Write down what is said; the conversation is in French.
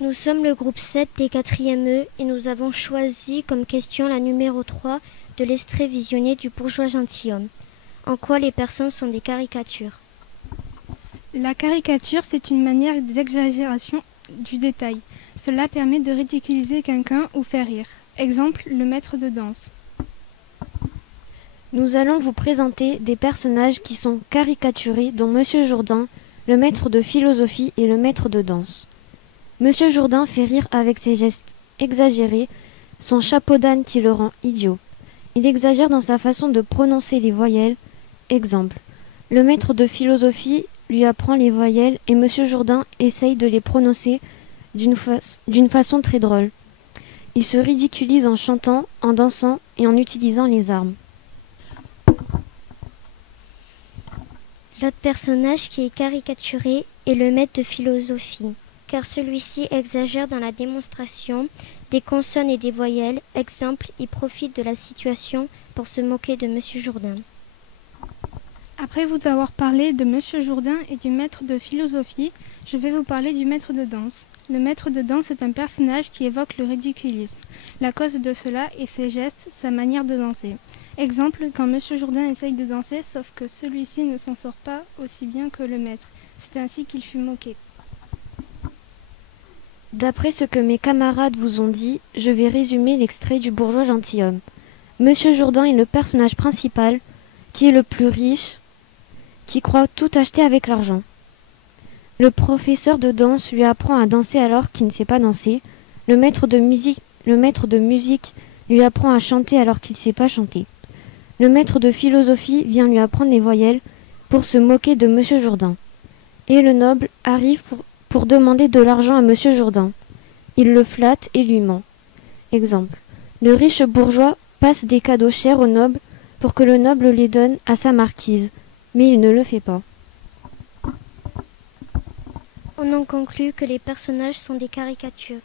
Nous sommes le groupe 7 des 4e E et nous avons choisi comme question la numéro 3 de l'extrait visionné du bourgeois gentilhomme. En quoi les personnes sont des caricatures? La caricature, c'est une manière d'exagération du détail. Cela permet de ridiculiser quelqu'un ou faire rire. Exemple, le maître de danse. Nous allons vous présenter des personnages qui sont caricaturés, dont Monsieur Jourdain, le maître de philosophie et le maître de danse. Monsieur Jourdain fait rire avec ses gestes exagérés, son chapeau d'âne qui le rend idiot. Il exagère dans sa façon de prononcer les voyelles. Exemple, le maître de philosophie lui apprend les voyelles et Monsieur Jourdain essaye de les prononcer d'une façon très drôle. Il se ridiculise en chantant, en dansant et en utilisant les armes. L'autre personnage qui est caricaturé est le maître de philosophie, car celui-ci exagère dans la démonstration des consonnes et des voyelles. Exemple, il profite de la situation pour se moquer de Monsieur Jourdain. Après vous avoir parlé de Monsieur Jourdain et du maître de philosophie, je vais vous parler du maître de danse. Le maître de danse est un personnage qui évoque le ridiculisme. La cause de cela est ses gestes, sa manière de danser. Exemple, quand Monsieur Jourdain essaye de danser, sauf que celui-ci ne s'en sort pas aussi bien que le maître. C'est ainsi qu'il fut moqué. D'après ce que mes camarades vous ont dit, je vais résumer l'extrait du bourgeois gentilhomme. Monsieur Jourdain est le personnage principal, qui est le plus riche, qui croit tout acheter avec l'argent. Le professeur de danse lui apprend à danser alors qu'il ne sait pas danser. Le maître de musique lui apprend à chanter alors qu'il ne sait pas chanter. Le maître de philosophie vient lui apprendre les voyelles pour se moquer de Monsieur Jourdain. Et le noble arrive pour demander de l'argent à Monsieur Jourdain. Il le flatte et lui ment. Exemple. Le riche bourgeois passe des cadeaux chers au noble pour que le noble les donne à sa marquise, mais il ne le fait pas. On en conclut que les personnages sont des caricatures.